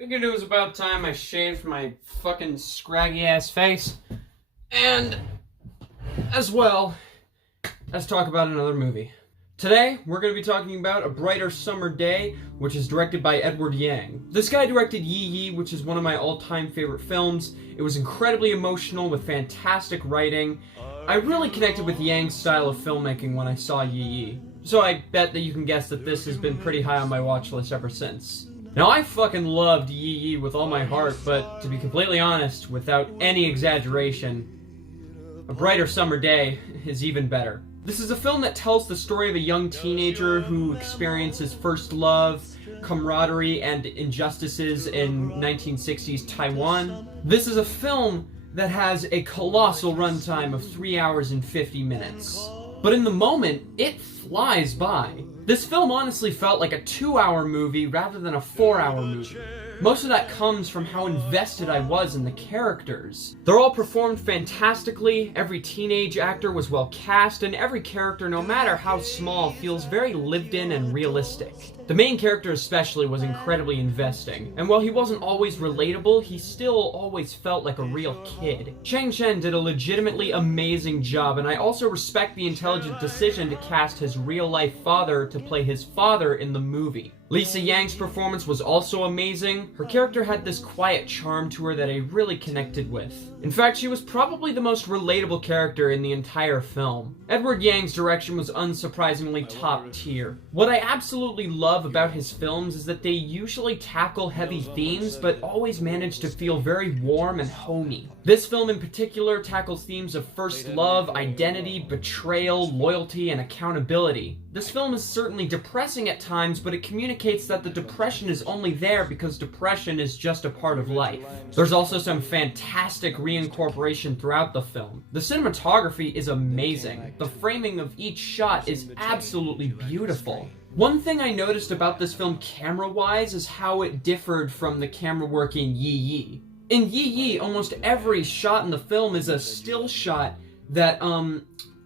Figured it was about time I shaved my fucking scraggy ass face. And as well as talk about another movie. Today, we're going to be talking about A Brighter Summer Day, which is directed by Edward Yang. This guy directed Yi Yi, which is one of my all-time favorite films. It was incredibly emotional with fantastic writing. I really connected with Yang's style of filmmaking when I saw Yi Yi. So I bet that you can guess that this has been pretty high on my watch list ever since. Now, I fucking loved Yi Yi with all my heart, but to be completely honest, without any exaggeration, A Brighter Summer Day is even better. This is a film that tells the story of a young teenager who experiences first love, camaraderie, and injustices in 1960s Taiwan. This is a film that has a colossal runtime of 3 hours and 50 minutes. But in the moment, it flies by. This film honestly felt like a 2-hour movie rather than a 4-hour movie. Most of that comes from how invested I was in the characters. They're all performed fantastically, every teenage actor was well cast, and every character, no matter how small, feels very lived in and realistic. The main character especially was incredibly investing, and while he wasn't always relatable, he still always felt like a real kid. Chang Chen did a legitimately amazing job, and I also respect the intelligent decision to cast his real-life father to play his father in the movie. Lisa Yang's performance was also amazing. Her character had this quiet charm to her that I really connected with. In fact, she was probably the most relatable character in the entire film. Edward Yang's direction was unsurprisingly top tier. What I absolutely love about his films is that they usually tackle heavy themes, but always manage to feel very warm and homey. This film in particular tackles themes of first love, identity, betrayal, loyalty, and accountability. This film is certainly depressing at times, but it communicates that the depression is only there because depression is just a part of life. There's also some fantastic reincorporation throughout the film. The cinematography is amazing. The framing of each shot is absolutely beautiful. One thing I noticed about this film camera-wise is how it differed from the camera work in Yi Yi. In Yi Yi, almost every shot in the film is a still shot that,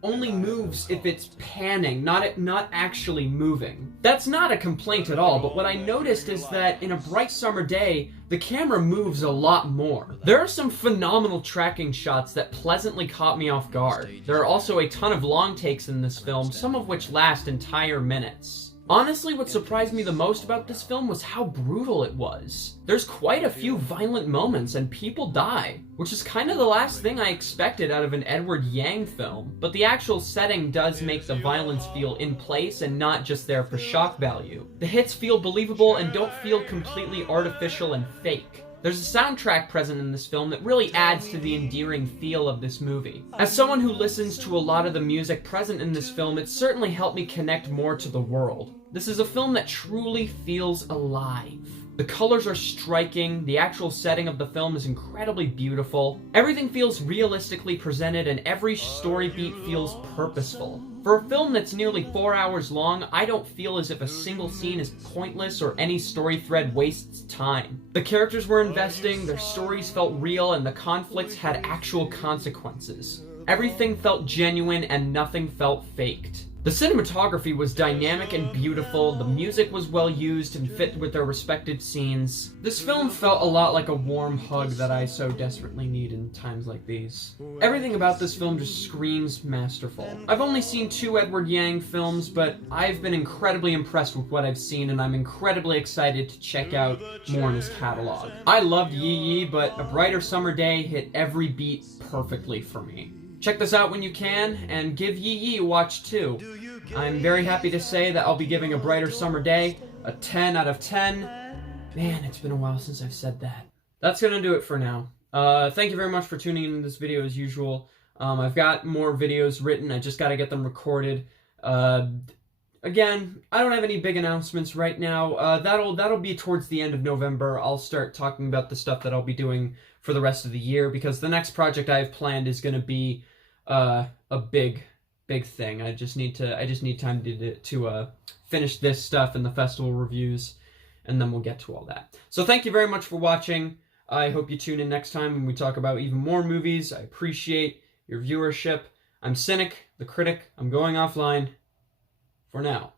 only moves if it's panning, not actually moving. That's not a complaint at all, but what I noticed is that in A Bright Summer Day, the camera moves a lot more. There are some phenomenal tracking shots that pleasantly caught me off guard. There are also a ton of long takes in this film, some of which last entire minutes. Honestly, what surprised me the most about this film was how brutal it was. There's quite a few violent moments and people die, which is kind of the last thing I expected out of an Edward Yang film, but the actual setting does make the violence feel in place and not just there for shock value. The hits feel believable and don't feel completely artificial and fake. There's a soundtrack present in this film that really adds to the endearing feel of this movie. As someone who listens to a lot of the music present in this film, it certainly helped me connect more to the world. This is a film that truly feels alive. The colors are striking, the actual setting of the film is incredibly beautiful, everything feels realistically presented, and every story beat feels purposeful. For a film that's nearly 4 hours long, I don't feel as if a single scene is pointless or any story thread wastes time. The characters were investing, their stories felt real, and the conflicts had actual consequences. Everything felt genuine and nothing felt faked. The cinematography was dynamic and beautiful, the music was well used and fit with their respective scenes. This film felt a lot like a warm hug that I so desperately need in times like these. Everything about this film just screams masterful. I've only seen 2 Edward Yang films, but I've been incredibly impressed with what I've seen, and I'm incredibly excited to check out more in his catalog. I loved Yi Yi, but A Brighter Summer Day hit every beat perfectly for me. Check this out when you can, and give Yi Yi a watch too. I'm very happy to say that I'll be giving A Brighter Summer Day a 10 out of 10. Man, it's been a while since I've said that. That's gonna do it for now. Thank you very much for tuning in to this video as usual. I've got more videos written, I just gotta get them recorded. Again, I don't have any big announcements right now. That'll be towards the end of November. I'll start talking about the stuff that I'll be doing for the rest of the year, because the next project I have planned is gonna be a big thing. I just need time to finish this stuff and the festival reviews, and then we'll get to all that. So thank you very much for watching. I hope you tune in next time when we talk about even more movies. I appreciate your viewership. I'm Cynic, the Critic. I'm going offline for now.